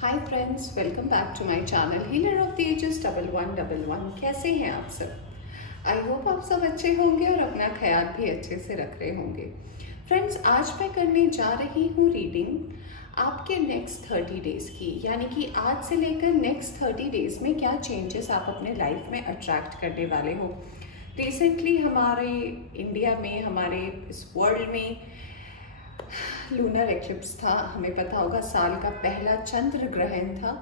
Hi friends, welcome back to my channel healer of the ages 1111। कैसे हैं आप सब? आई होप आप सब अच्छे होंगे और अपना ख्याल भी अच्छे से रख रहे होंगे। फ्रेंड्स, आज मैं करने जा रही हूँ रीडिंग आपके नेक्स्ट 30 डेज़ की, यानी कि आज से लेकर नेक्स्ट 30 डेज़ में क्या चेंजेस आप अपने लाइफ में अट्रैक्ट करने वाले हो। रिसेंटली हमारे इंडिया में, हमारे इस वर्ल्ड में लूनर एक्लिप्स था। हमें पता होगा साल का पहला चंद्र ग्रहण था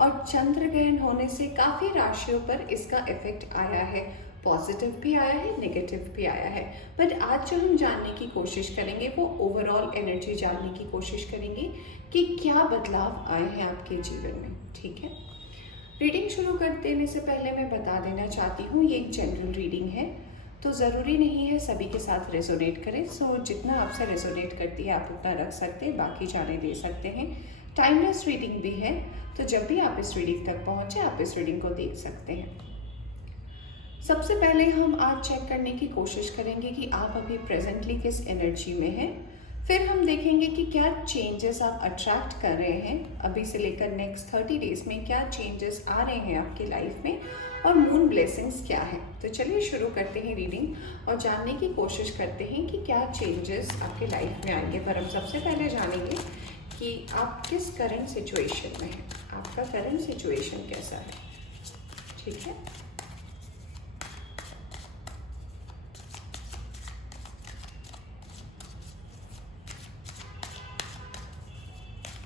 और चंद्र ग्रहण होने से काफ़ी राशियों पर इसका इफेक्ट आया है। पॉजिटिव भी आया है, नेगेटिव भी आया है। बट आज जो हम जानने की कोशिश करेंगे वो ओवरऑल एनर्जी जानने की कोशिश करेंगे कि क्या बदलाव आए हैं आपके जीवन में। ठीक है, रीडिंग शुरू कर देने से पहले मैं बता देना चाहती हूँ ये एक जनरल रीडिंग है, तो ज़रूरी नहीं है सभी के साथ रेजोनेट करें। सो जितना आपसे रेजोनेट करती है आप उतना रख सकते हैं, बाकी जाने दे सकते हैं। टाइमलेस रीडिंग भी है, तो जब भी आप इस रीडिंग तक पहुँचे आप इस रीडिंग को देख सकते हैं। सबसे पहले हम आज चेक करने की कोशिश करेंगे कि आप अभी प्रेजेंटली किस एनर्जी में हैं। फिर हम देखेंगे कि क्या चेंजेस आप अट्रैक्ट कर रहे हैं अभी से लेकर नेक्स्ट 30 डेज़ में, क्या चेंजेस आ रहे हैं आपकी लाइफ में और मून ब्लेसिंग्स क्या है। तो चलिए शुरू करते हैं रीडिंग और जानने की कोशिश करते हैं कि क्या चेंजेस आपकी लाइफ में आएंगे। पर हम सबसे पहले जानेंगे कि आप किस करंट सिचुएशन में हैं, आपका करंट सिचुएशन कैसा है। ठीक है,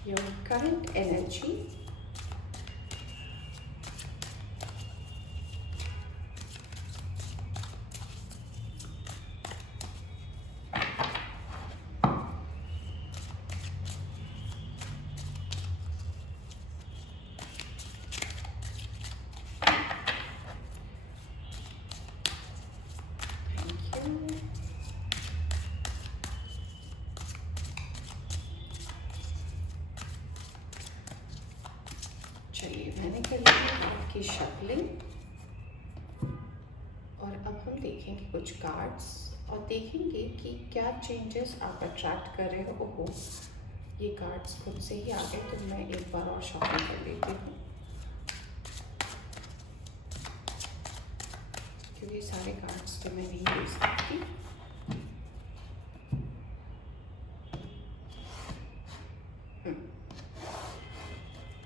your current energy, thank you। चलिए, मैंने कर ली आपकी शफलिंग और अब हम देखेंगे कुछ कार्ड्स और देखेंगे कि क्या चेंजेस आप अट्रैक्ट कर रहे हो। ओहो, ये कार्ड्स खुद से ही आ गए, तो मैं एक बार और शफल कर लेती हूँ क्योंकि सारे कार्ड्स तो मैं नहीं दे सकती।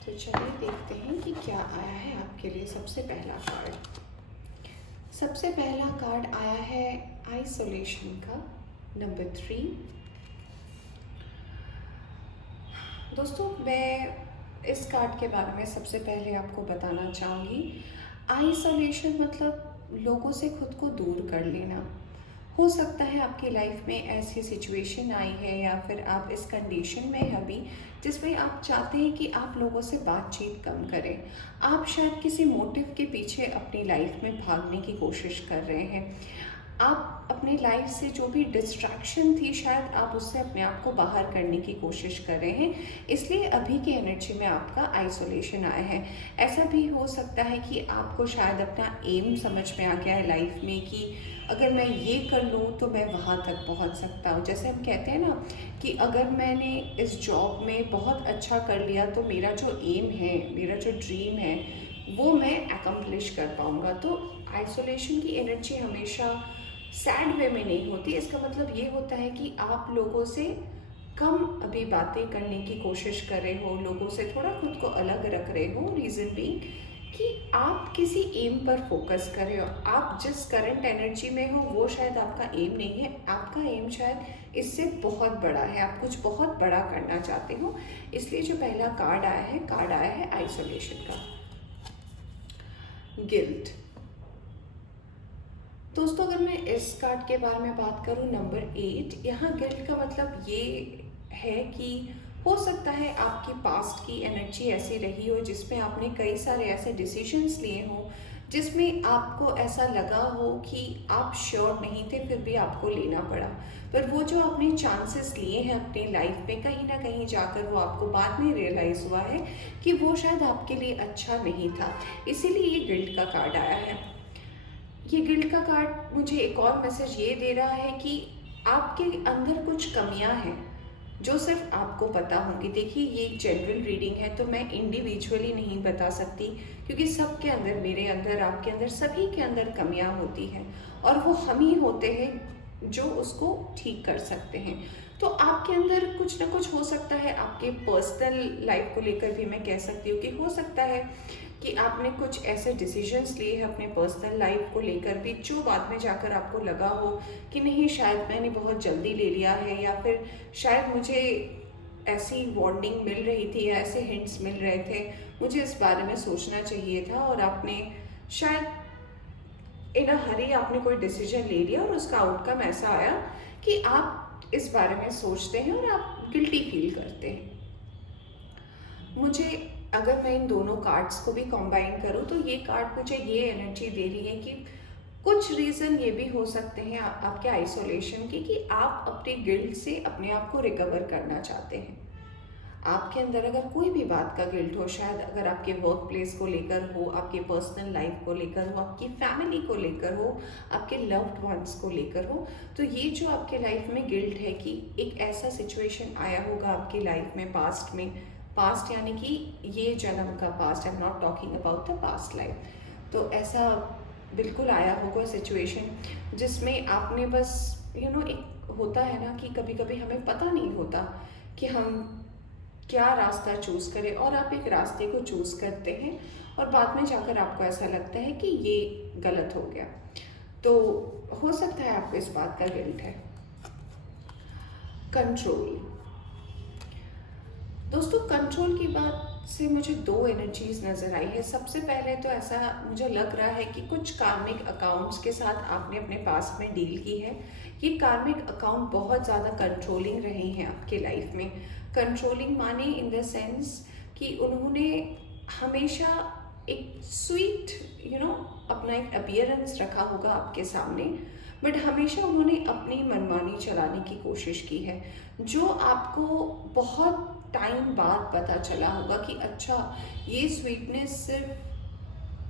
तो चलिए देखते हैं कि क्या आया है आपके लिए। सबसे पहला कार्ड आया है आइसोलेशन का, नंबर 3। दोस्तों, मैं इस कार्ड के बारे में सबसे पहले आपको बताना चाहूँगी। आइसोलेशन मतलब लोगों से खुद को दूर कर लेना। हो सकता है आपकी लाइफ में ऐसी सिचुएशन आई है या फिर आप इस कंडीशन में हैं अभी जिसमें आप चाहते हैं कि आप लोगों से बातचीत कम करें। आप शायद किसी मोटिव के पीछे अपनी लाइफ में भागने की कोशिश कर रहे हैं। आप अपनी लाइफ से जो भी डिस्ट्रैक्शन थी शायद आप उससे अपने आप को बाहर करने की कोशिश कर रहे हैं, इसलिए अभी की एनर्जी में आपका आइसोलेशन आया है। ऐसा भी हो सकता है कि आपको शायद अपना एम समझ में आ गया है लाइफ में कि अगर मैं ये कर लूँ तो मैं वहाँ तक पहुँच सकता हूँ। जैसे हम कहते हैं ना कि अगर मैंने इस जॉब में बहुत अच्छा कर लिया तो मेरा जो एम है, मेरा जो ड्रीम है वो मैं अकम्प्लिश कर पाऊँगा। तो आइसोलेशन की एनर्जी हमेशा सैड वे में नहीं होती। इसका मतलब ये होता है कि आप लोगों से कम अभी बातें करने की कोशिश कर रहे हो, लोगों से थोड़ा खुद को अलग रख रहे हो। रीज़न भी कि आप किसी एम पर फोकस कर रहे हो। आप जिस करंट एनर्जी में हो वो शायद आपका एम नहीं है, आपका एम शायद इससे बहुत बड़ा है, आप कुछ बहुत बड़ा करना चाहते हो। इसलिए जो पहला कार्ड आया है आइसोलेशन का, गिल्ट। दोस्तों, अगर मैं इस कार्ड के बारे में बात करूं, नंबर 8, यहाँ गिल्ट का मतलब ये है कि हो सकता है आपकी पास्ट की एनर्जी ऐसी रही हो जिसमें आपने कई सारे ऐसे डिसीजंस लिए हों जिसमें आपको ऐसा लगा हो कि आप श्योर नहीं थे फिर भी आपको लेना पड़ा। पर वो जो आपने चांसेस लिए हैं अपनी लाइफ में, कहीं ना कहीं जाकर वो आपको बाद में रियलाइज़ हुआ है कि वो शायद आपके लिए अच्छा नहीं था। इसीलिए ये गिल्ट का कार्ड आया है। ये गिल्ट का कार्ड मुझे एक और मैसेज ये दे रहा है कि आपके अंदर कुछ कमियां हैं जो सिर्फ आपको पता होंगी। देखिए ये एक जनरल रीडिंग है, तो मैं इंडिविजुअली नहीं बता सकती, क्योंकि सबके अंदर, मेरे अंदर, आपके अंदर, सभी के अंदर कमियां होती हैं, और वो हम ही होते हैं जो उसको ठीक कर सकते हैं। तो आपके अंदर कुछ ना कुछ हो सकता है, आपके पर्सनल लाइफ को लेकर भी मैं कह सकती हूँ कि हो सकता है कि आपने कुछ ऐसे डिसीजंस लिए हैं अपने पर्सनल लाइफ को लेकर भी, जो बाद में जाकर आपको लगा हो कि नहीं, शायद मैंने बहुत जल्दी ले लिया है, या फिर शायद मुझे ऐसी वार्निंग मिल रही थी या ऐसे हिंट्स मिल रहे थे, मुझे इस बारे में सोचना चाहिए था, और आपने शायद इन अ हरी आपने कोई डिसीजन ले लिया और उसका आउटकम ऐसा आया कि आप इस बारे में सोचते हैं और आप गिल्टी फील करते हैं। मुझे, अगर मैं इन दोनों कार्ड्स को भी कंबाइन करूँ, तो ये कार्ड मुझे ये एनर्जी दे रही है कि कुछ रीज़न ये भी हो सकते हैं आपके आइसोलेशन की, कि आप अपने गिल्ट से अपने आप को रिकवर करना चाहते हैं। आपके अंदर अगर कोई भी बात का गिल्ट हो, शायद अगर आपके वर्क प्लेस को लेकर हो, आपके पर्सनल लाइफ को लेकर हो, आपकी फैमिली को लेकर हो, आपके लव्ड वंस को लेकर हो, तो ये जो आपके लाइफ में गिल्ट है कि एक ऐसा सिचुएशन आया होगा आपकी लाइफ में पास्ट में, पास्ट यानी कि ये जन्म का past, I am not talking about the past life, तो ऐसा बिल्कुल आया होगा सिचुएशन जिसमें आपने बस एक होता है ना कि कभी कभी हमें पता नहीं होता कि हम क्या रास्ता चूज़ करें, और आप एक रास्ते को चूज़ करते हैं और बाद में जाकर आपको ऐसा लगता है कि ये गलत हो गया। तो हो सकता है आपको इस बात का गिल्ट है। कंट्रोल, दोस्तों कंट्रोल की बात से मुझे दो एनर्जीज नज़र आई है। सबसे पहले तो ऐसा मुझे लग रहा है कि कुछ कार्मिक अकाउंट्स के साथ आपने अपने पास में डील की है। ये कार्मिक अकाउंट बहुत ज़्यादा कंट्रोलिंग रहे हैं आपके लाइफ में। कंट्रोलिंग माने इन द सेंस कि उन्होंने हमेशा एक स्वीट अपना एक अपीयरेंस रखा होगा आपके सामने, बट हमेशा उन्होंने अपनी मनमानी चलाने की कोशिश की है, जो आपको बहुत टाइम बाद पता चला होगा कि अच्छा, ये स्वीटनेस सिर्फ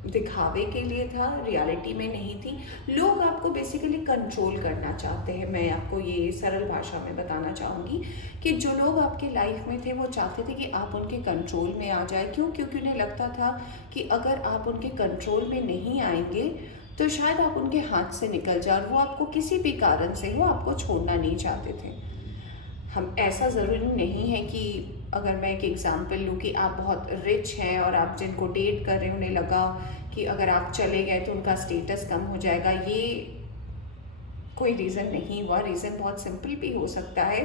दिखावे के लिए था, रियलिटी में नहीं थी। लोग आपको बेसिकली कंट्रोल करना चाहते हैं। मैं आपको ये सरल भाषा में बताना चाहूँगी कि जो लोग आपके लाइफ में थे वो चाहते थे कि आप उनके कंट्रोल में आ जाए। क्यों? क्योंकि उन्हें लगता था कि अगर आप उनके कंट्रोल में नहीं आएंगे तो शायद आप उनके हाथ से निकल जाए, और वो आपको किसी भी कारण से वो आपको छोड़ना नहीं चाहते थे। हम, ऐसा ज़रूरी नहीं है कि, अगर मैं एक एग्ज़ाम्पल लूँ कि आप बहुत रिच हैं और आप जिनको डेट कर रहे हैं उन्हें लगा कि अगर आप चले गए तो उनका स्टेटस कम हो जाएगा, ये कोई रीज़न नहीं हुआ। रीज़न बहुत सिंपल भी हो सकता है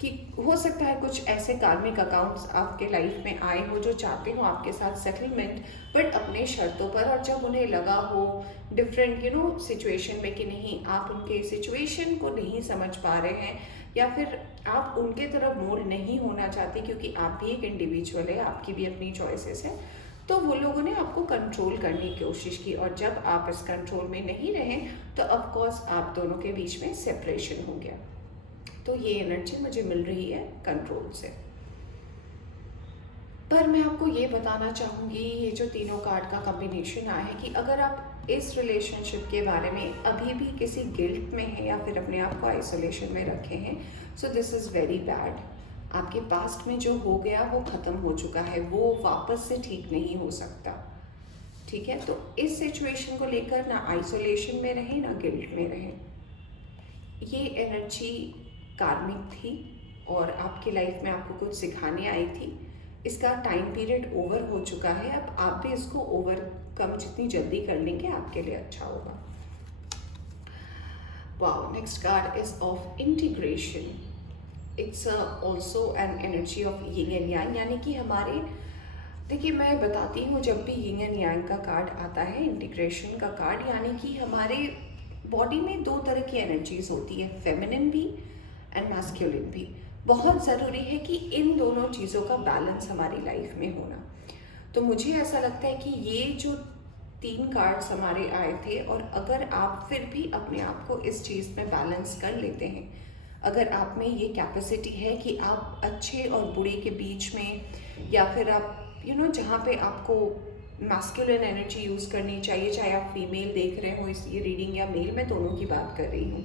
कि हो सकता है कुछ ऐसे कार्मिक अकाउंट्स आपके लाइफ में आए हो जो चाहते हो आपके साथ सेटलमेंट, बट अपने शर्तों पर, और जब उन्हें लगा हो डिफरेंट सिचुएशन में कि नहीं, आप उनके सिचुएशन को नहीं समझ पा रहे हैं, या फिर आप उनके तरफ मोल्ड नहीं होना चाहते क्योंकि आप भी एक इंडिविजुअल है, आपकी भी अपनी चॉइसेस हैं, तो वो लोगों ने आपको कंट्रोल करने की कोशिश की। और जब आप इस कंट्रोल में नहीं रहे तो ऑफ कोर्स आप दोनों के बीच में सेपरेशन हो गया। तो ये एनर्जी मुझे मिल रही है कंट्रोल से। पर मैं आपको ये बताना चाहूँगी, ये जो तीनों कार्ड का कॉम्बिनेशन आया है, कि अगर आप इस रिलेशनशिप के बारे में अभी भी किसी गिल्ट में है या फिर अपने आप को आइसोलेशन में रखे हैं, so this is very bad. आपके पास्ट में जो हो गया वो ख़त्म हो चुका है, वो वापस से ठीक नहीं हो सकता। ठीक है, तो इस सिचुएशन को लेकर ना आइसोलेशन में रहे ना गिल्ट में रहे। ये एनर्जी कार्मिक थी और आपकी लाइफ में आपको कुछ सिखाने आई थी। इसका टाइम पीरियड ओवर हो चुका है, अब आप भी इसको ओवरकम जितनी जल्दी कर लेंगे आपके लिए अच्छा होगा। Wow, next card is of integration. It's also an energy of yin and yang, यानी कि हमारे, देखिए मैं बताती हूँ, जब भी यिंग एंड यांग का कार्ड आता है, इंटीग्रेशन का कार्ड, यानी कि हमारे बॉडी में दो तरह की एनर्जीज होती है, फेमिनिन भी एंड मैस्कुलिन भी। बहुत ज़रूरी है कि इन दोनों चीज़ों का बैलेंस हमारी लाइफ में होना। तो मुझे ऐसा लगता है कि ये जो तीन कार्ड्स हमारे आए थे, और अगर आप फिर भी अपने आप को इस चीज़ में बैलेंस कर लेते हैं, अगर आप में ये कैपेसिटी है कि आप अच्छे और बुरे के बीच में, या फिर आप जहाँ पे आपको मैस्कुलिन एनर्जी यूज़ करनी चाहिए, चाहे आप फीमेल देख रहे हो इस ये रीडिंग या मेल, मैं दोनों की बात कर रही हूँ,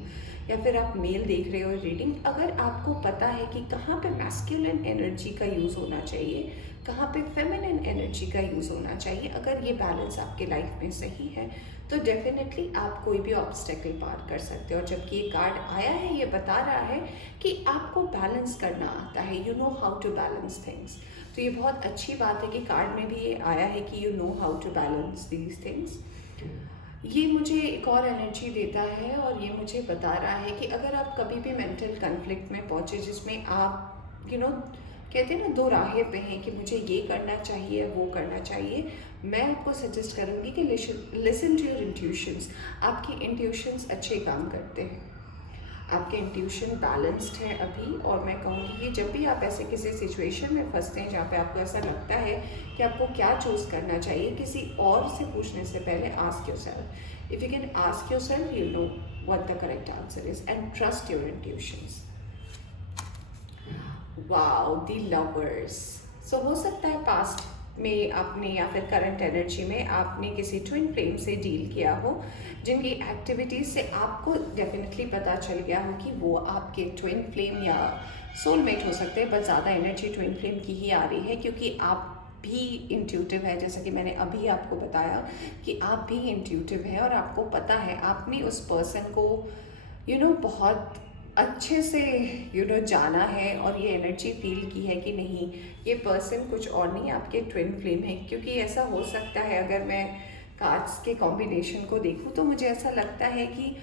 या फिर आप मेल देख रहे हो रीडिंग, अगर आपको पता है कि कहाँ पे मैस्कुलिन एनर्जी का यूज़ होना चाहिए, कहाँ पे फेमिनिन एनर्जी का यूज़ होना चाहिए, अगर ये बैलेंस आपके लाइफ में सही है तो डेफिनेटली आप कोई भी ऑब्स्टेकल पार कर सकते हो। और जबकि ये कार्ड आया है, ये बता रहा है कि आपको बैलेंस करना आता है, you know how to balance things. तो ये बहुत अच्छी बात है कि कार्ड में भी ये आया है कि you know how to balance these things. ये मुझे एक और एनर्जी देता है और ये मुझे बता रहा है कि अगर आप कभी भी मेंटल कन्फ्लिक्ट में पहुंचे जिसमें आप कहते हैं ना, दो राहें पे हैं कि मुझे ये करना चाहिए वो करना चाहिए, मैं आपको सजेस्ट करूँगी कि लिसन टू योर इंट्यूशंस। आपके इंट्यूशंस अच्छे काम करते हैं, आपके इंट्यूशन बैलेंस्ड है अभी। और मैं कहूँगी कि जब भी आप ऐसे किसी सिचुएशन में फंसते हैं जहाँ पे आपको ऐसा लगता है कि आपको क्या चूज़ करना चाहिए, किसी और से पूछने से पहले ask yourself. If you can ask yourself, you know what the correct answer is and trust your intuitions. Wow, the lovers. So हो सकता है पास्ट में आपने या फिर करंट एनर्जी में आपने किसी ट्विन फ्लेम से डील किया हो, जिनकी एक्टिविटीज़ से आपको डेफिनेटली पता चल गया हो कि वो आपके ट्विन फ्लेम या सोलमेट हो सकते हैं। बट ज़्यादा एनर्जी ट्विन फ्लेम की ही आ रही है क्योंकि आप भी इंट्यूटिव है, जैसा कि मैंने अभी आपको बताया कि आप भी इंट्यूटिव है और आपको पता है आपने उस पर्सन को बहुत अच्छे से जाना है और ये एनर्जी फील की है कि नहीं, ये पर्सन कुछ और नहीं आपके ट्विन फ्लेम है। क्योंकि ऐसा हो सकता है, अगर मैं कार्ड्स के कॉम्बिनेशन को देखूं तो मुझे ऐसा लगता है कि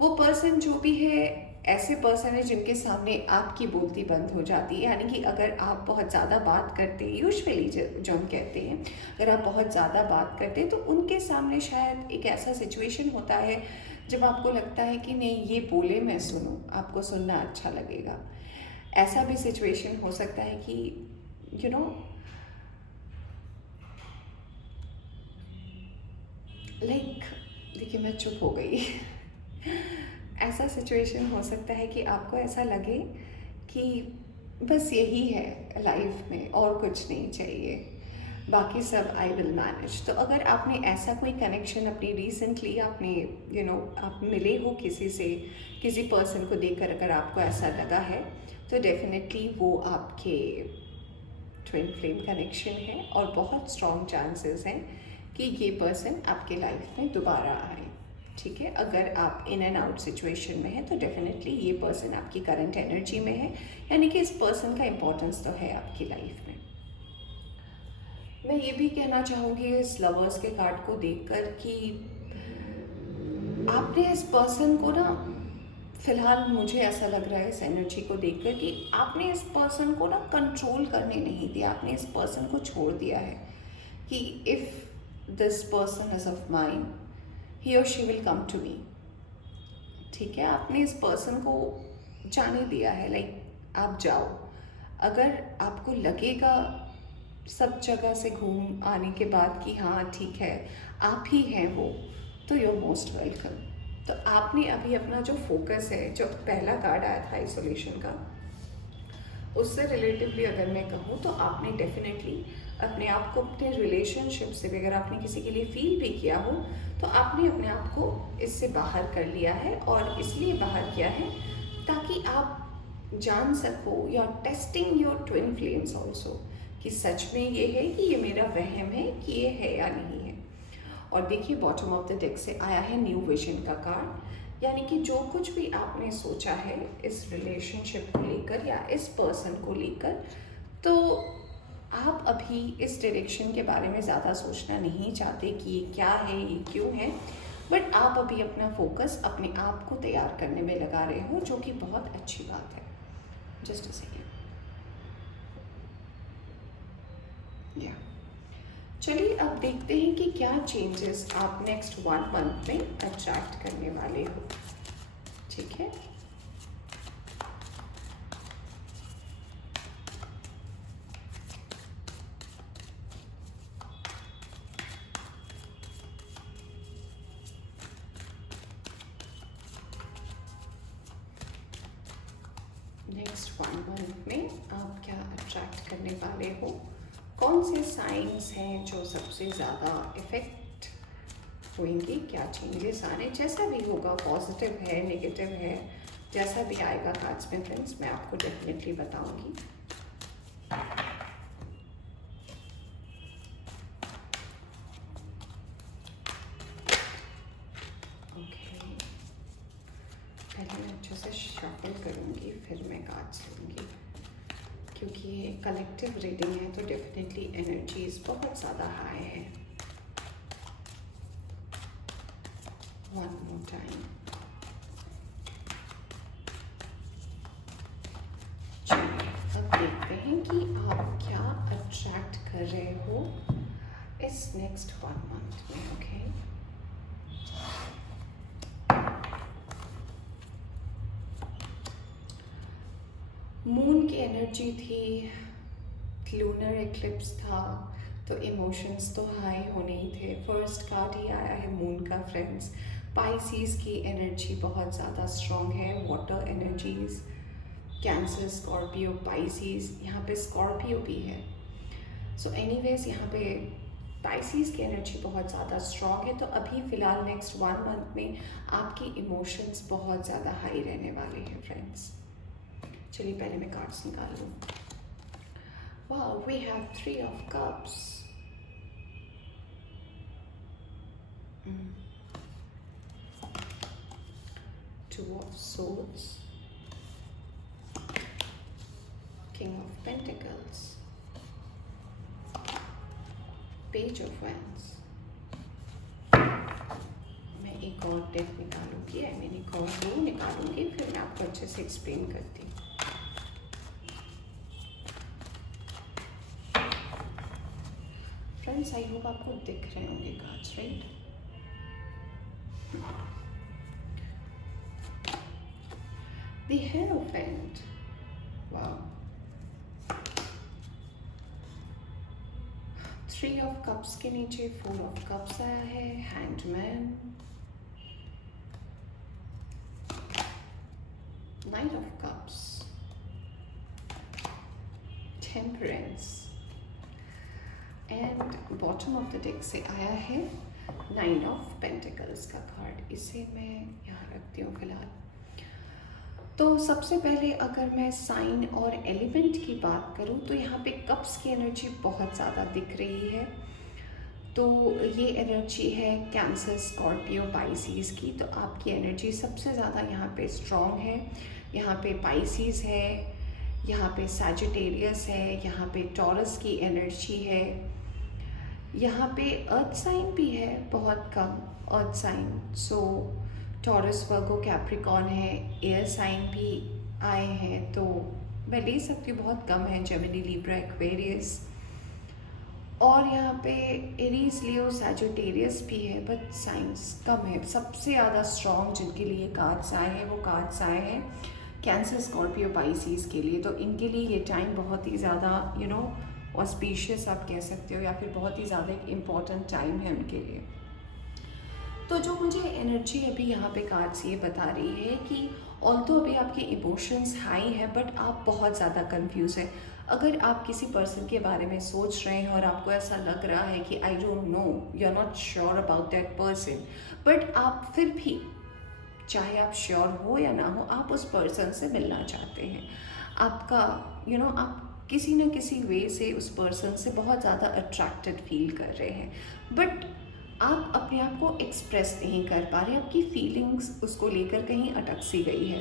वो पर्सन जो भी है ऐसे पर्सन है जिनके सामने आपकी बोलती बंद हो जाती है। यानी कि अगर आप बहुत ज़्यादा बात करते हैं, यूजुअली जो हम कहते हैं, अगर आप बहुत ज़्यादा बात करते हैं तो उनके सामने शायद एक ऐसा सिचुएशन होता है जब आपको लगता है कि नहीं, ये बोले मैं सुनूं, आपको सुनना अच्छा लगेगा। ऐसा भी सिचुएशन हो सकता है कि देखिए मैं चुप हो गई ऐसा सिचुएशन हो सकता है कि आपको ऐसा लगे कि बस यही है लाइफ में और कुछ नहीं चाहिए, बाकी सब आई विल मैनेज। तो अगर आपने ऐसा कोई कनेक्शन अपनी रिसेंटली आपने आप मिले हो किसी से, किसी पर्सन को देखकर अगर आपको ऐसा लगा है तो डेफिनेटली वो आपके ट्विन फ्लेम कनेक्शन है और बहुत स्ट्रॉन्ग चांसेस हैं कि ये पर्सन आपके लाइफ में दोबारा आए। ठीक है, अगर आप इन एंड आउट सिचुएशन में हैं तो डेफिनेटली ये पर्सन आपकी करंट एनर्जी में है, यानी कि इस पर्सन का इम्पोर्टेंस तो है आपकी लाइफ में। मैं ये भी कहना चाहूँगी इस लवर्स के कार्ड को देखकर कि आपने इस पर्सन को ना, फिलहाल मुझे ऐसा लग रहा है इस एनर्जी को देखकर कि आपने इस पर्सन को ना कंट्रोल करने नहीं दिया, आपने इस पर्सन को छोड़ दिया है कि if this person is of mine, he और she will come to me. ठीक है, आपने इस पर्सन को जाने दिया है, आप जाओ। अगर आपको लगेगा सब जगह से घूम आने के बाद कि हाँ ठीक है आप ही हैं वो, तो यू आर मोस्ट वेलकम। तो आपने अभी अपना जो फोकस है, जो पहला कार्ड आया था आइसोलेशन का, उससे रिलेटिवली अगर मैं कहूँ तो आपने डेफिनेटली अपने आप को अपने रिलेशनशिप से भी, अगर आपने किसी के लिए फील भी किया हो तो आपने अपने आप को इससे बाहर कर लिया है। और इसलिए बाहर किया है ताकि आप जान सको, you are testing your twin flames also, कि सच में ये है कि ये मेरा वहम है कि ये है या नहीं है। और देखिए बॉटम ऑफ द डेक से आया है न्यू विजन का कार्ड, यानी कि जो कुछ भी आपने सोचा है इस रिलेशनशिप को लेकर या इस पर्सन को लेकर, तो आप अभी इस डायरेक्शन के बारे में ज़्यादा सोचना नहीं चाहते कि ये क्या है, ये क्यों है, बट आप अभी अपना फोकस अपने आप को तैयार करने में लगा रहे हो, जो कि बहुत अच्छी बात है। Just a second. या चलिए अब देखते हैं कि क्या चेंजेस आप नेक्स्ट 1 मंथ में अट्रैक्ट करने वाले हो। ठीक है, नेक्स्ट 1 मंथ में आप क्या अट्रैक्ट करने वाले हो, कौन से साइंस हैं जो सबसे ज़्यादा इफ़ेक्ट होंगे, क्या चेंजेस आने, जैसा भी होगा, पॉजिटिव है नेगेटिव है, जैसा भी आएगा कार्ड्स में फ्रेंड्स मैं आपको डेफिनेटली बताऊंगी। ओके, पहले मैं अच्छे से शफल करूंगी, फिर मैं कार्ड्स लूँगी, क्योंकि ये कलेक्टिव रीडिंग है तो डेफिनेटली एनर्जीज बहुत ज़्यादा हाई है। One more time. अब देखते हैं कि आप क्या अट्रैक्ट कर रहे हो इस नेक्स्ट 1 मंथ में। ओके, मून की एनर्जी थी, लूनर एक्लिप्स था, तो इमोशंस तो हाई होने ही थे। फर्स्ट कार्ड ही आया है मून का फ्रेंड्स। पाइसीज की एनर्जी बहुत ज़्यादा स्ट्रॉन्ग है, water energies, cancer, Scorpio, Pisces, यहाँ पे स्कॉर्पियो भी है। सो एनीवेज यहाँ पे पाइसीज की एनर्जी बहुत ज़्यादा स्ट्रॉन्ग है। तो अभी फ़िलहाल नेक्स्ट 1 मंथ में आपकी इमोशंस बहुत ज़्यादा हाई रहने वाले हैं फ्रेंड्स। चलिए पहले मैं कार्ड्स निकाल लूँ। Wow, we have 3 of cups. 2 of swords, King of Pentacles, Page of Wands. मैं एक और डेक निकालूंगी, मैंने एक और रो निकालूंगी, फिर मैं आपको अच्छे से एक्सप्लेन करती हूँ। फ्रेंड्स, आई होप आपको दिख रहे होंगे cards, right? The hierophant, wow, 3 of cups के नीचे 4 ऑफ कप्स आया है, handman, night of cups, temperance, and bottom of the deck से आया है 9 ऑफ पेंटिकल्स का कार्ड। इसे मैं यहाँ रखती हूँ फिलहाल। तो सबसे पहले अगर मैं साइन और एलिमेंट की बात करूँ तो यहाँ पे कप्स की एनर्जी बहुत ज़्यादा दिख रही है। तो ये एनर्जी है कैंसर, स्कॉर्पियो, पाइसीज की। तो आपकी एनर्जी सबसे ज़्यादा यहाँ पे स्ट्रॉन्ग है। यहाँ पे पाइसीज है, यहाँ पे सैजिटेरियस है, यहाँ पे टॉरस की एनर्जी है, यहाँ पे अर्थ साइन भी है, बहुत कम अर्थ साइन। सो टॉरस, वर्गो, कैप्रिकॉन है, एयर साइन भी आए हैं तो मैं ले सकती हूँ, बहुत कम है, जेमिनी, लिब्रा, एक्वेरियस, और यहाँ पे एरीज, लियो, सैजिटेरियस भी है, बट साइंस कम है। सबसे ज़्यादा स्ट्रॉन्ग जिनके लिए कार्ड्स आए हैं वो कार्ड्स आए हैं कैंसर, स्कॉर्पियो, पाइसीज के लिए। तो इनके लिए ये टाइम बहुत ही ज़्यादा ऑस्पिशियस आप कह सकते हो, या फिर बहुत ही ज़्यादा एक इम्पॉर्टेंट टाइम है उनके लिए। तो जो मुझे एनर्जी अभी यहाँ पे कार्ड्स ये बता रही है कि ऑल्दो अभी आपके इमोशंस हाई है बट आप बहुत ज़्यादा कंफ्यूज है। अगर आप किसी पर्सन के बारे में सोच रहे हैं और आपको ऐसा लग रहा है कि I don't know, you are not sure about that person, but आप फिर भी, चाहे आप श्योर हो या ना हो, आप उस पर्सन से मिलना चाहते हैं। आपका आप किसी न किसी वे से उस पर्सन से बहुत ज़्यादा अट्रैक्टेड फील कर रहे हैं, बट आप अपने आप को एक्सप्रेस नहीं कर पा रहे। आपकी फीलिंग्स उसको लेकर कहीं अटक सी गई है।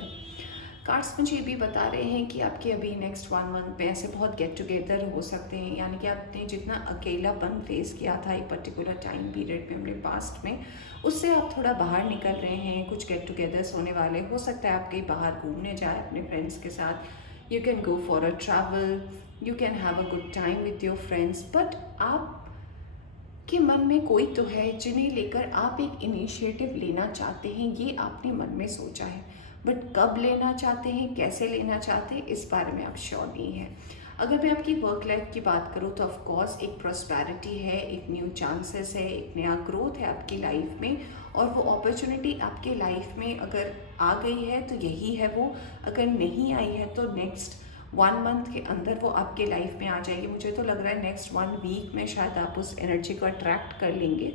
कार्ड्स मुझे ये भी बता रहे हैं कि आपके अभी नेक्स्ट 1 मंथ में ऐसे बहुत गेट टुगेदर हो सकते हैं, यानी कि आपने जितना अकेलापन फेस किया था एक पर्टिकुलर टाइम पीरियड में अपने पास्ट में, उससे आप थोड़ा बाहर निकल रहे हैं। कुछ गेट टुगेदर्स होने वाले, हो सकता है आप कहीं बाहर घूमने जाए अपने फ्रेंड्स के साथ, you can go for a travel, you can have a good time with your friends, but आप के मन में कोई तो है जिन्हें लेकर आप एक इनिशिएटिव लेना चाहते हैं, ये आपने मन में सोचा है, बट कब लेना चाहते हैं, कैसे लेना चाहते हैं, इस बारे में आप श्योर नहीं है। अगर मैं आपकी वर्क लाइफ की बात करूँ तो ऑफ कोर्स एक प्रॉस्पेरिटी है, एक न्यू चांसेस है, एक नया ग्रोथ है आपकी लाइफ में, और वो अपॉर्चुनिटी आपके लाइफ में अगर आ गई है तो यही है वो, अगर नहीं आई है तो नेक्स्ट 1 मंथ के अंदर वो आपके लाइफ में आ जाएगी। मुझे तो लग रहा है नेक्स्ट 1 वीक में शायद आप उस एनर्जी को अट्रैक्ट कर लेंगे।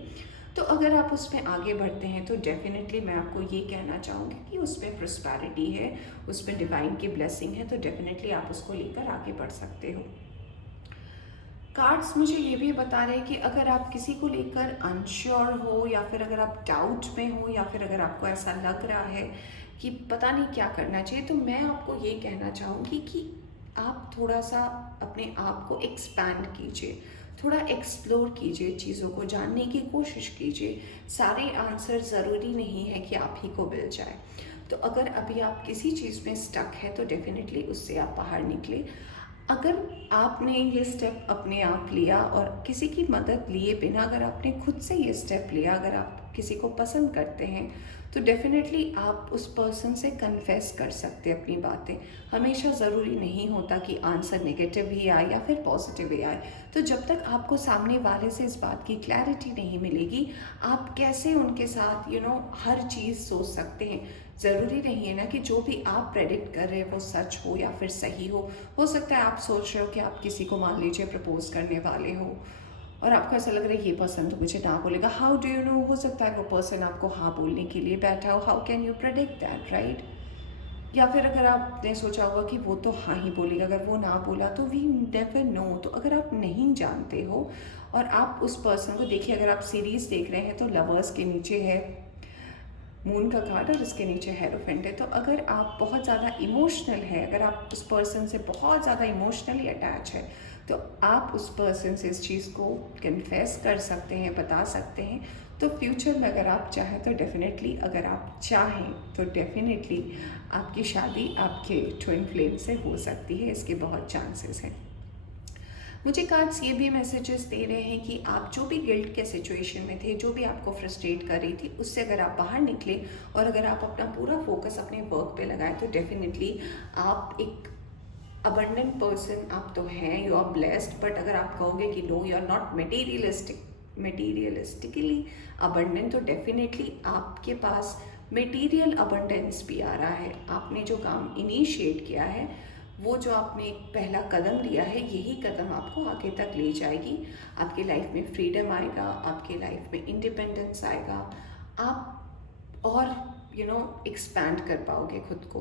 तो अगर आप उसमें आगे बढ़ते हैं तो डेफिनेटली मैं आपको ये कहना चाहूँगी कि उसमें प्रॉस्पेरिटी है, उसमें डिवाइन की ब्लेसिंग है, तो डेफिनेटली आप उसको लेकर आगे बढ़ सकते हो। कार्ड्स मुझे ये भी बता रहे हैं कि अगर आप किसी को लेकर अनश्योर हो, या फिर अगर आप डाउट में हो, या फिर अगर आपको ऐसा लग रहा है कि पता नहीं क्या करना चाहिए, तो मैं आपको ये कहना चाहूँगी कि आप थोड़ा सा अपने आप को एक्सपैंड कीजिए, थोड़ा एक्सप्लोर कीजिए, चीज़ों को जानने की कोशिश कीजिए। सारे आंसर ज़रूरी नहीं है कि आप ही को मिल जाए। तो अगर अभी आप किसी चीज़ में स्टक है तो डेफिनेटली उससे आप बाहर निकले। अगर आपने ये स्टेप अपने आप लिया और किसी की मदद लिए बिना अगर आपने खुद से ये स्टेप लिया, अगर आप किसी को पसंद करते हैं, तो डेफिनेटली आप उस पर्सन से कन्फेस कर सकते हैं अपनी बातें। हमेशा ज़रूरी नहीं होता कि आंसर नेगेटिव ही आए या फिर पॉजिटिव ही आए। तो जब तक आपको सामने वाले से इस बात की क्लैरिटी नहीं मिलेगी, आप कैसे उनके साथ हर चीज़ सोच सकते हैं। ज़रूरी नहीं है ना कि जो भी आप प्रेडिक्ट कर रहे हैं वो सच हो या फिर सही हो सकता है आप सोच रहे हो कि आप किसी को मान लीजिए प्रपोज करने वाले हो और आपको ऐसा लग रहा है ये पर्सन तो मुझे ना बोलेगा। हाउ डू यू नो, हो सकता है वो पर्सन आपको हाँ बोलने के लिए बैठा हो। How can you predict that, right? या फिर अगर आपने सोचा होगा कि वो तो हाँ ही बोलेगा, अगर वो ना बोला तो वी नेवर नो। तो अगर आप नहीं जानते हो और आप उस पर्सन को देखिए, अगर आप सीरीज़ देख रहे हैं तो लवर्स के नीचे है मून का कार्ड और इसके नीचे हेरोफेंट है। तो अगर आप बहुत ज़्यादा इमोशनल है, अगर आप उस पर्सन से बहुत ज़्यादा इमोशनली अटैच है, तो आप उस पर्सन से इस चीज़ को कन्फेस कर सकते हैं, बता सकते हैं। तो फ्यूचर में अगर आप चाहें तो डेफिनेटली, अगर आप चाहें तो डेफिनेटली आपकी शादी आपके ट्विन फ्लेम से हो सकती है, इसके बहुत चांसेस हैं। मुझे कार्ड्स ये भी मैसेजेस दे रहे हैं कि आप जो भी गिल्ट के सिचुएशन में थे, जो भी आपको फ्रस्ट्रेट कर रही थी, उससे अगर आप बाहर निकले और अगर आप अपना पूरा फोकस अपने वर्क पे लगाएं, तो डेफिनेटली आप एक अबंडेंट पर्सन आप तो हैं, यू आर ब्लेस्ड। बट अगर आप कहोगे कि no, you are not materialistically abundant, तो डेफिनेटली आपके पास मटेरियल अबंडेंस भी आ रहा है। आपने जो काम इनिशिएट किया है, वो जो आपने एक पहला कदम लिया है, यही कदम आपको आगे तक ले जाएगी। आपकी लाइफ में फ्रीडम आएगा, आपकी लाइफ में इंडिपेंडेंस आएगा, आप और एक्सपैंड कर पाओगे खुद को।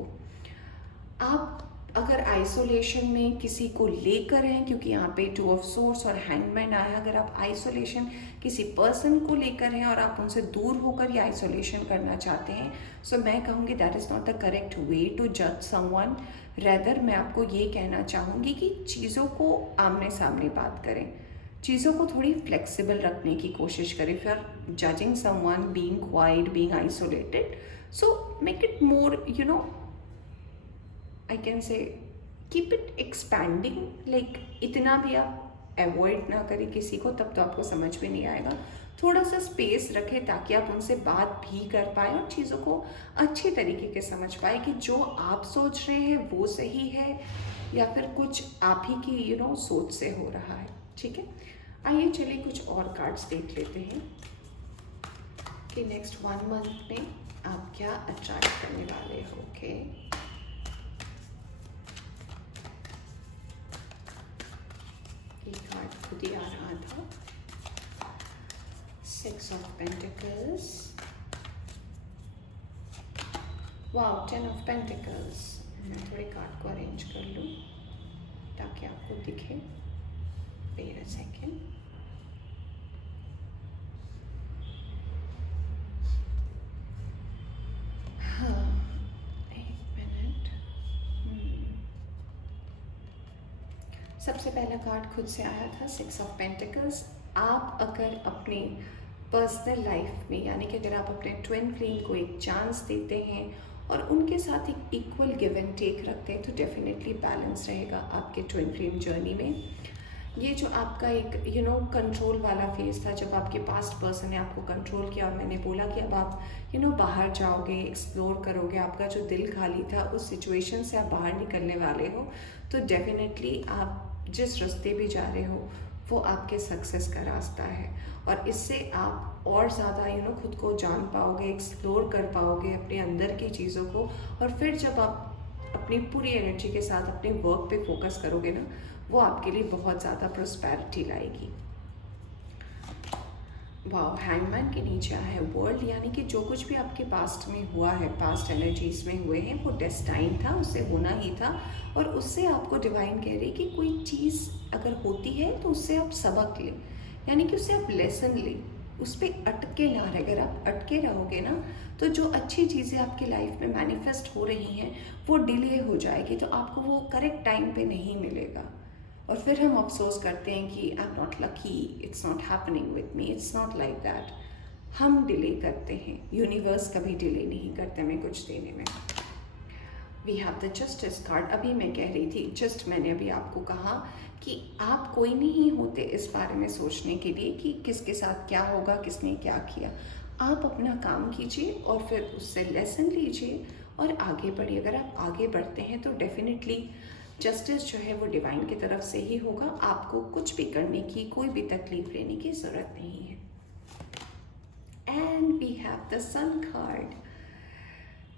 आप अगर आइसोलेशन में किसी को लेकर हैं, क्योंकि यहाँ पे 2 ऑफ सोर्ड्स और हैंगमैन आया, अगर आप आइसोलेशन किसी पर्सन को लेकर हैं और आप उनसे दूर होकर ये आइसोलेशन करना चाहते हैं, सो मैं कहूँगी that is not the correct way to जज समवन। रेदर मैं आपको ये कहना चाहूँगी कि चीज़ों को आमने सामने बात करें, चीज़ों को थोड़ी फ्लेक्सिबल रखने की कोशिश करें। If you are judging someone being quiet, being isolated, so make it more I can say keep it expanding. Like इतना भी आप अवॉइड ना करें किसी को, तब तो आपको समझ में नहीं आएगा। थोड़ा सा स्पेस रखें ताकि आप उनसे बात भी कर पाए और चीज़ों को अच्छी तरीके के समझ पाए कि जो आप सोच रहे हैं वो सही है या फिर कुछ आप ही की सोच से हो रहा है। ठीक है, आइए चलिए कुछ और कार्ड्स देख लेते हैं कि नेक्स्ट 1 मंथ में आप क्या अट्रैक्ट करने वाले हो। ओके, ये कार्ड खुद ही आ रहा था, 6 of pentacles, wow, 10 of pentacles. मैं थोड़े कार्ड को अरेंज कर लूँ ताकि आपको दिखे। Wait a second. हाँ, एक मिनट। सबसे पहला कार्ड खुद से आया था, 6 ऑफ पेंटिकल्स। आप अगर अपने पर्सनल लाइफ में, यानी कि अगर आप अपने ट्विन फ्लेम को एक चांस देते हैं और उनके साथ एक इक्वल गिव एंड टेक रखते हैं, तो डेफिनेटली बैलेंस रहेगा आपके ट्विन फ्लेम जर्नी में। ये जो आपका एक कंट्रोल वाला फेज था, जब आपके पास्ट पर्सन ने आपको कंट्रोल किया और मैंने बोला कि अब आप बाहर जाओगे, एक्सप्लोर करोगे, आपका जो दिल खाली था उस सिचुएशन से आप बाहर निकलने वाले हो, तो डेफिनेटली आप जिस रास्ते भी जा रहे हो वो आपके सक्सेस का रास्ता है। और इससे आप और ज़्यादा खुद को जान पाओगे, एक्सप्लोर कर पाओगे अपने अंदर की चीज़ों को। और फिर जब आप अपनी पूरी एनर्जी के साथ अपने वर्क पे फोकस करोगे ना, वो आपके लिए बहुत ज़्यादा प्रॉस्पेरिटी लाएगी। वाह, हैंगमैन के नीचे आया है वर्ल्ड, यानी कि जो कुछ भी आपके पास्ट में हुआ है, पास्ट एनर्जीज में हुए हैं, वो डेस्टाइन था, उससे होना ही था। और उससे आपको डिवाइन कह रही कि कोई चीज़ अगर होती है तो उससे आप सबक लें, यानी कि उससे आप लेसन लें, उस पर अटके ना रहे। अगर आप अटके रहोगे ना तो जो अच्छी चीज़ें आपकी लाइफ में मैनिफेस्ट हो रही हैं वो डिले हो जाएगी, तो आपको वो करेक्ट टाइम पे नहीं मिलेगा। और फिर हम अफसोस करते हैं कि I am not lucky, it's not happening with me, it's not like that. हम डिले करते हैं, यूनिवर्स कभी डिले नहीं करते हमें कुछ देने में। We have the justice card. अभी मैं कह रही थी, जस्ट मैंने अभी आपको कहा कि आप कोई नहीं होते इस बारे में सोचने के लिए कि किसके साथ क्या होगा, किसने क्या किया। आप अपना काम कीजिए और फिर उससे लेसन लीजिए और आगे बढ़िए। अगर आप आगे बढ़ते हैं तो डेफिनेटली जस्टिस जो है वो डिवाइन की तरफ से ही होगा। आपको कुछ भी करने की, कोई भी तकलीफ लेने की ज़रूरत नहीं है। And we have the sun card.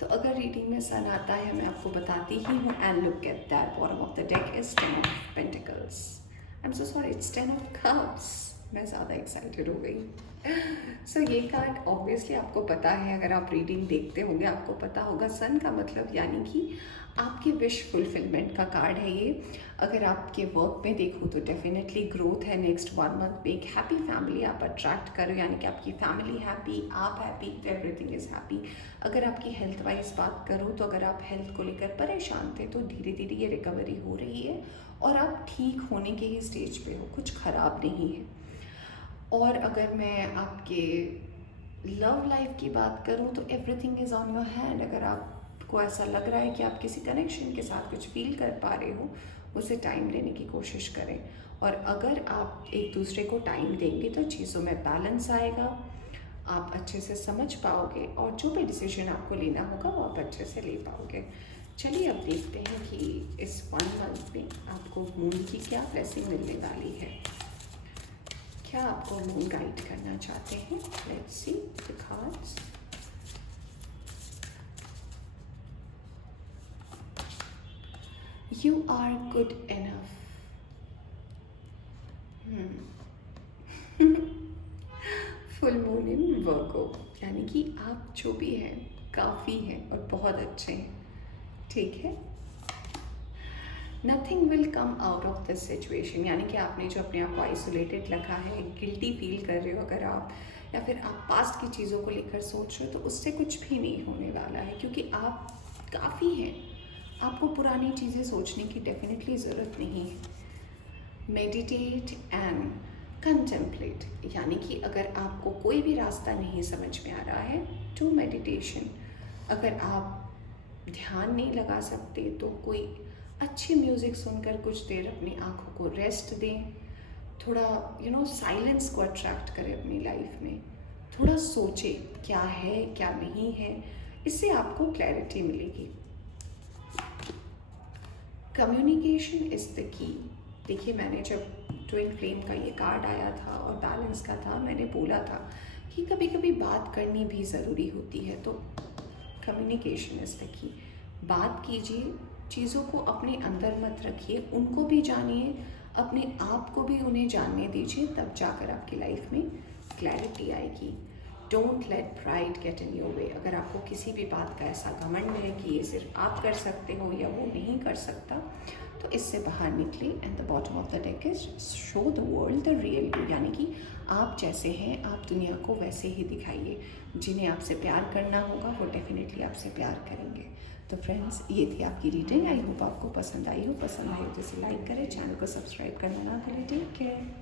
तो अगर रीडिंग में सन आता है मैं आपको बताती ही हूँ। And look at that, bottom of the deck is 10 of pentacles. I am so sorry, it's 10 of cups. मैं ज़्यादा एक्साइटेड हो गई। सो ये कार्ड ऑब्वियसली आपको पता है, अगर आप रीडिंग देखते होंगे आपको पता होगा। सन का मतलब यानी कि आपकी विश फुलफिलमेंट का कार्ड है ये। अगर आपके वर्क में देखो तो डेफिनेटली ग्रोथ है। नेक्स्ट 1 मंथ में एक हैप्पी फैमिली आप अट्रैक्ट करो, यानी कि आपकी फैमिली हैप्पी, आप हैप्पी, तो एवरीथिंग इज़ हैप्पी। अगर आपकी हेल्थ वाइज बात करूँ तो अगर आप हेल्थ को लेकर परेशान थे तो धीरे धीरे ये रिकवरी हो रही है और आप ठीक होने के ही स्टेज पे हो, कुछ ख़राब नहीं है। और अगर मैं आपके लव लाइफ की बात करूँ तो everything is on your hand. अगर आपको ऐसा लग रहा है कि आप किसी कनेक्शन के साथ कुछ फील कर पा रहे हो, उसे टाइम देने की कोशिश करें। और अगर आप एक दूसरे को टाइम देंगे तो चीज़ों में बैलेंस आएगा, आप अच्छे से समझ पाओगे और जो भी डिसीजन आपको लेना होगा वो आप अच्छे से ले पाओगे। चलिए अब देखते हैं कि इस 1 मंथ में आपको मून की क्या ब्लेसिंग मिलने वाली है, क्या आपको मून गाइड करना चाहते हैं। Let's see the cards. You are good enough. Full moon in Virgo, यानी कि आप जो भी हैं काफ़ी हैं और बहुत अच्छे हैं, ठीक है। Nothing will come out of this situation, यानी कि आपने जो अपने आप को आइसोलेटेड रखा है, गिल्टी फील कर रहे हो अगर आप, या फिर आप पास्ट की चीज़ों को लेकर सोच रहे हो, तो उससे कुछ भी नहीं होने वाला है क्योंकि आप काफ़ी हैं। आपको पुरानी चीज़ें सोचने की डेफिनेटली ज़रूरत नहीं है। मेडिटेट एंड कंटेम्पलेट, यानी कि अगर आपको कोई भी रास्ता नहीं समझ में आ रहा है, टू मेडिटेशन। अगर आप ध्यान नहीं लगा सकते तो कोई अच्छी म्यूज़िक सुनकर कुछ देर अपनी आँखों को रेस्ट दें। थोड़ा साइलेंस को अट्रैक्ट करें अपनी लाइफ में। थोड़ा सोचें क्या है क्या नहीं है, इससे आपको क्लैरिटी मिलेगी। Communication is the key. देखिए, मैंने जब ट्विन फ्लेम का ये कार्ड आया था और बैलेंस का था, मैंने बोला था कि कभी कभी बात करनी भी ज़रूरी होती है। तो कम्युनिकेशन इज़ द की। बात कीजिए, चीज़ों को अपने अंदर मत रखिए, उनको भी जानिए, अपने आप को भी उन्हें जानने दीजिए, तब जाकर आपकी लाइफ में क्लैरिटी आएगी। Don't let pride get in your way. अगर आपको किसी भी बात का ऐसा घमंड है कि ये सिर्फ आप कर सकते हो या वो नहीं कर सकता, तो इससे बाहर निकले। And the bottom of the deck is show the world the real you, यानी कि आप जैसे हैं आप दुनिया को वैसे ही दिखाइए। जिन्हें आपसे प्यार करना होगा वो डेफिनेटली आपसे प्यार करेंगे। तो फ्रेंड्स, ये थी आपकी रीडिंग। आई होप आपको पसंद आई हो। पसंद आई हो तो इसे लाइक करें, चैनल को सब्सक्राइब करना ना भूलें। Take care.